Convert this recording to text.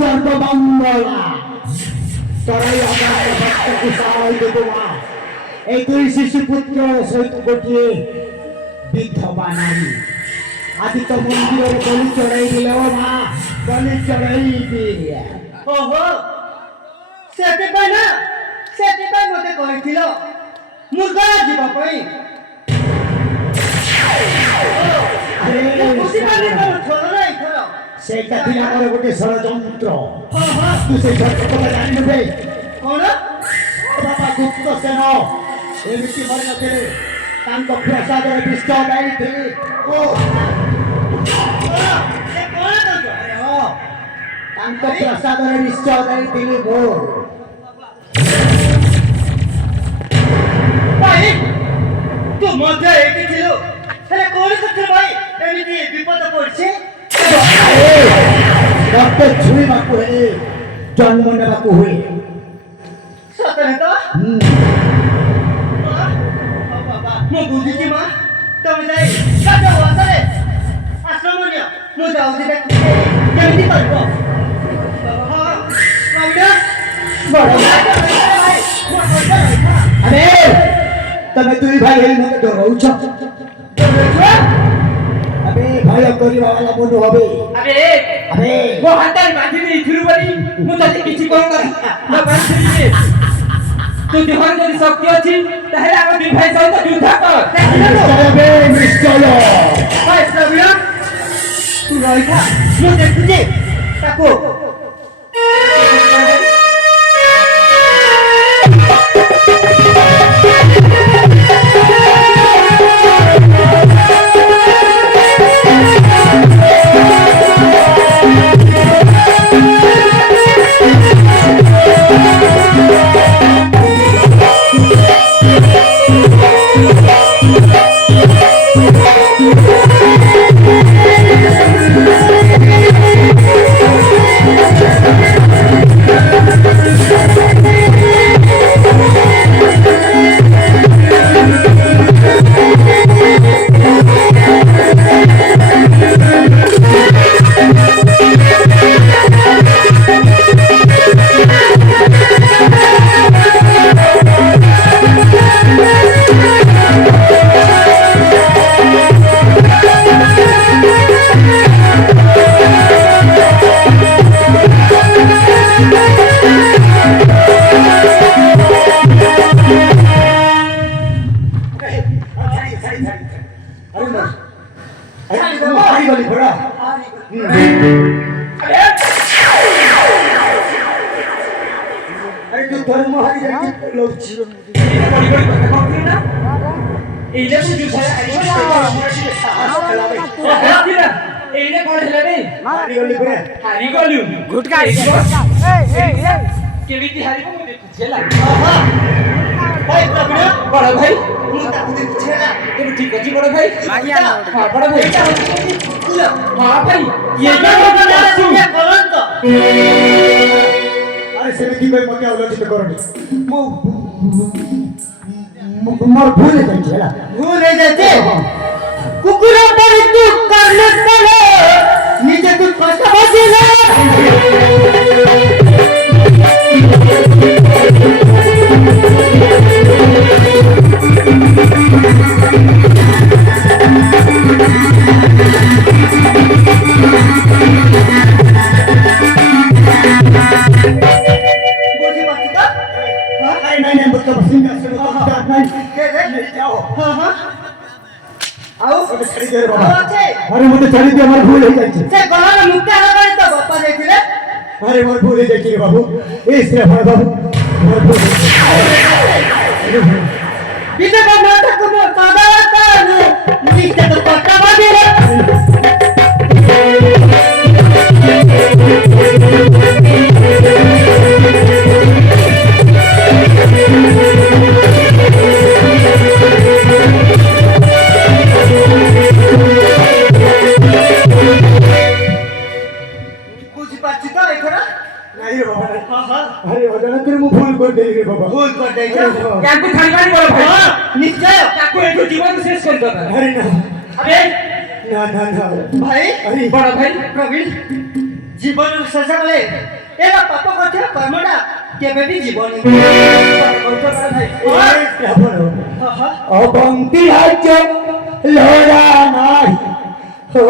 সর্বমঙ্গলা তরাই আমার ভক্ত কুশাল দেবমা এই দুই শিশুপুত্র সহিত গোটিয়ে বিধবা নারী আদিত্য মন্দিরের বলি চড়াই দিলে ও মা বলি চড়াই দিয়ে ଓହୋ ସେଥିପାଇଁ ମୋତେ କହିଥିଲ ମୃଗୟା ଯିବା ପାଇଁ ବୁଝିପାରିଲି ମୋର ଛୋଟ ଏଇଥର ସେଇଟା ଥିଲା ମୋର ଗୋଟେ ଷଡ଼ଯନ୍ତ୍ର ତୁ ସେ କଥା ଜାଣିନେବେ କ'ଣ ବାବା ଗୁପ୍ତ ସେନ ଏମିତି ମରି ନଥିଲେ ତାଙ୍କ ପ୍ରସାଦରେ ବିଷ ଦେଇଥିଲି ଓ ସେ କ'ଣ କରୁଛ ତାଙ୍କ ପ୍ରସାଦରେ ବିଷ ଦେଇଥିଲି ମୁଁ ଭାଇ ତୁ ମଧ୍ୟ ଏଇଠି ଥିଲୁ ହେଲେ କ'ଣ କରୁଛୁ ଭାଇ ଏମିତି ବିପଦ ପଡ଼ିଛି ରକ୍ତ ଛୁଇଁବାକୁ ହେଲେ ଜନ୍ମ ନେବାକୁ ହୁଏ ସତରେ ତ ମୁଁ ବୁଝିଛି ମା ତମେ ଯାଇ କାଟ ବସରେ ଆଶ୍ରମ ନିଅ ମୁଁ ଯାଉଛି କେମିତି କରିବ अरे तमे दुई भाई हेली मते डराउछ अबे भय करिवा वाला बनु हबे अबे वो हातार बांधिले इथिरु बनी मु तते किछि कोन कर ना बांधिले तू देहर जदि शक्ति अछि ताहेले हम दुई भाई सहित युद्ध कर अबे निश्चय भाई प्रवीण तू ରହିଥା ମୁଁ ଦେଖୁଛି ତାକୁ केमिति हारिबो मु देखुछेला भाई प्रवीण बड़ भाई ମୁଁ ତାକୁ ଦେଖୁଛି ହେଲା तुम ठीक अछि बड़ भाई हां बड़ भाई हां भाई ये କଲନ୍ତ अरे सेମିତି भाई मते अवलंबित करनी मोर भूल जाइछ ହେଲା ଭୁଲ ହେଇଯାଇଛି କୁକୁର ପରି ତୁ କର୍ଣ୍ଣ କଲେ ନିଜକୁ କଷ୍ଟ ବସିଲା ବୁଝିପାରୁଛୁ ତ नहीं मतलब सिंगा से नहीं जाओ ଆଉ ଛାଡ଼ି ଦେ ବାବା ଆଉ ଅଛି अरे मते छाड़ी दे हमर भूल हो जाइछ ସେ ଗଳାର ମୁକ୍ତ ହେବାରେ ତ ବାପା ଯାଇଥିଲେ अरे मोर भूल हो जाइछ रे बाबू ए श्री भाई बाबू मोर भूल ବିଜୟ ନାଟକ ମୋ ସଦାତା ନିଶ୍ଚୟ ତ ପଟ୍ଟା ବାଜିଲେ ବୁଝିପାରୁଛି ତ ଏଥର नहीं रे बाबा अरे अचानक मु भूल कर देली रे बाबा ଭୁଲ କରିଦେଇଛ याकु छाड़बानी बड़ भाई ନିଶ୍ଚୟ ताकु ଏଠୁ ଜୀବନ ଶେଷ କରିଦେବା। अरे ना ଆରେ ना ना ना ଭାଇ अरे ବଡ଼ ଭାଇ ପ୍ରବୀଣ ଜୀବନରୁ ଶେଷ କଲେ ଏରା ପାପ କରିଥିବା କର୍ମଟା କେବେ ବି ଯିବନି। କହୁଛ ବଡ଼ ଭାଇ ए श्रावण ହଁ ହଁ अबंती राज्य लोड़ा नाही हो